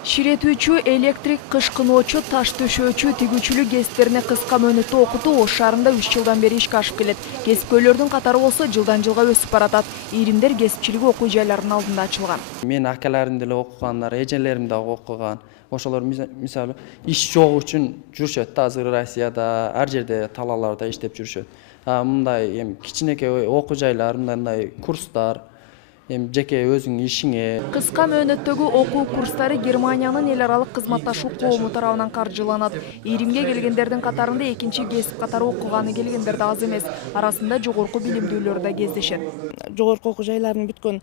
Ширетүүчү, электрик, кышкыноочу, таш төшөөчү, тигүүчүлүк кесиптерине кыска мөөнөттө окутуу Ош шаарында 3 жылдан бери ишке ашып келет. Кесипкөйлөрдүн катары болсо жылдан жылга өсүп баратат. Ийримдер кесипчилик окуу жайларынын алдында ачылган. Мен акаларым деле окугандар, эжелерим да окуган. Ошолор мисалы иш жок үчүн жүрүшөт да, азыр Россияда, ар жерде талааларда иштеп жүрүшөт. Мындай кичинекей окуу жайлар, мындай курстар, жеке өзүңүн ишиңе. Кыска мөөнөттөгү окуу курстары Германиянын эл аралык кызматташуу коому тарабынан каржыланат. Ийримге келгендердин катарында экинчи кесип катары окуганы келгендер да аз эмес. Арасында жогорку билимдүүлөр да кездешет. Жогорку окуу жайларын бүткөн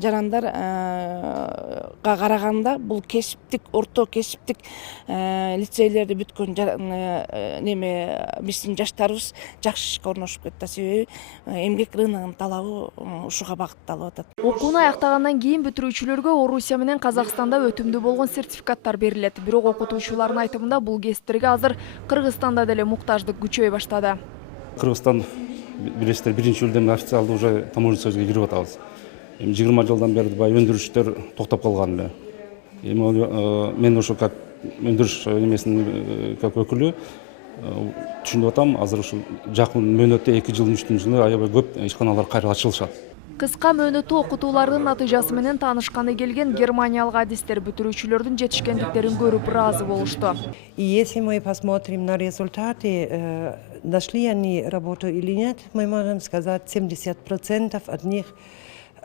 жарандарга караганда бул кесиптик, орто кесиптик лицейлерди бүткөн биздин жаштарыбыз жакшы ишке орношуп кетти. Себеби эмгек рыногунун талабы ушуга багытталып атат. Окууну аяктагандан кийин бүтүрүүчүлөргө Орусия менен Казакстанда өтүмдүү болгон сертификаттар берилет. Бирок окутуучулардын айтымында бул кесиптерге азыр Кыргызстанда деле муктаждык күчөй баштады. Кыргызстан билесиздер, 1-июлдан официалдуу уже таможня союзуна кирип атабыз. 20 жылдан бери бай өндүрүштөр токтоп калган эле. Мен ошо как өндүрүш немесинин как өкүлү түшүнүп атам, азыр ушу жакын мөөнөттө 2 жылдын 3 жылы аябай көп ишканалар кайра ачылышат. Кыска мөөнөттүү окутуулардын натыйжасы менен таанышканы келген германиялык адистер бүтүрүүчүлөрдүн жетишкендиктерин көрүп ыраазы болушту. И если мы посмотрим на результаты, нашли они работу или нет, мы можем сказать, 70% от них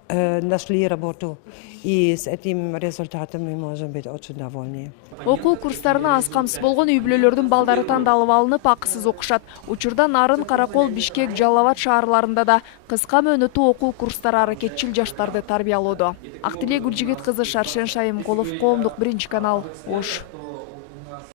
нашли работу. И с этим результатом мы можем быть очень довольны. Окуу курстарына аз камсыз болгон үй бүлөлөрдүн балдары тандалып алынып, акысыз окушат. Учурда Нарын, Каракол, Бишкек, Жалал Абад шаарларында да кыска мөөнөттүү окуу курстары аракетчил жаштарды тарбиялоодо. Актилек Гүлжигит кызы, Шаршен Шайымкулов, Коомдук 1 канал, Ош.